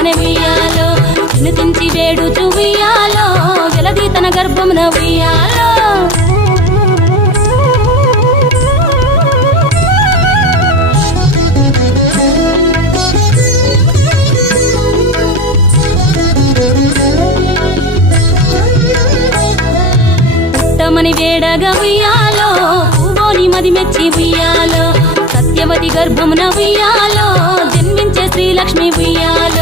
వరమడుగమన ఉయ్యాలో వినుతించి వేడుచు ఉయ్యాలో వెలది తన గర్భమున ఉయ్యాలో పుట్టమని వేడగా ఉయ్యాలో పువ్వోని మది మెచ్చి ఉయ్యాలో సత్యవతి గర్భమున ఉయ్యాలో జన్మించే శ్రీలక్ష్మి ఉయ్యాలో.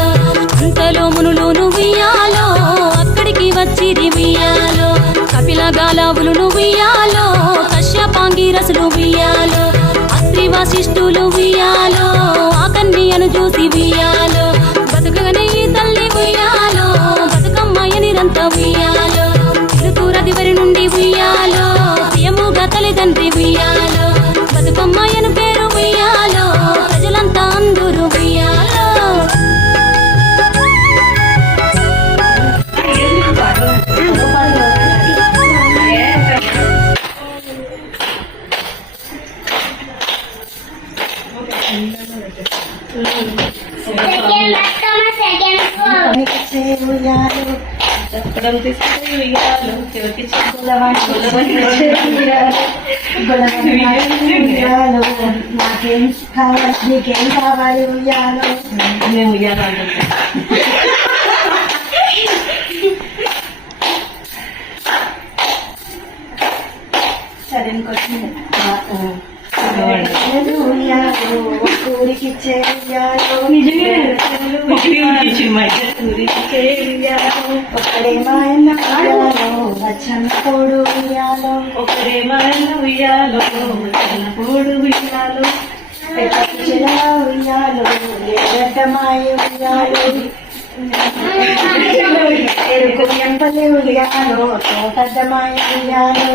కపిల నువ్వియాలో కశ్యపాంగి రసులు ఉయ్యాలో అత్రి వశిష్ఠులు ఉయ్యాలో ఆ చూసి ఉయ్యాలో చెప్పడం తీసుకుని ఉయ్యాలు చెవికి నాకేం కావాలి నీకేం కావాలి ఉయ్యాలో మేము ఉయ్యాలి ఉయ్యాలో ఊరికి ఇచ్చే ఉయ్యాలో ఒక్కడే మాయన్న ఉయ్యాలో వచ్చన్న కోడు ఉయ్యాలో ఒకరే ఉయ్యాలో చిన్నపోడు ఉయ్యాలో ఉయ్యాలో ఎరుకు ఎంపలి ఉయ్యాలో తోటద్దమాయ ఉయ్యాలో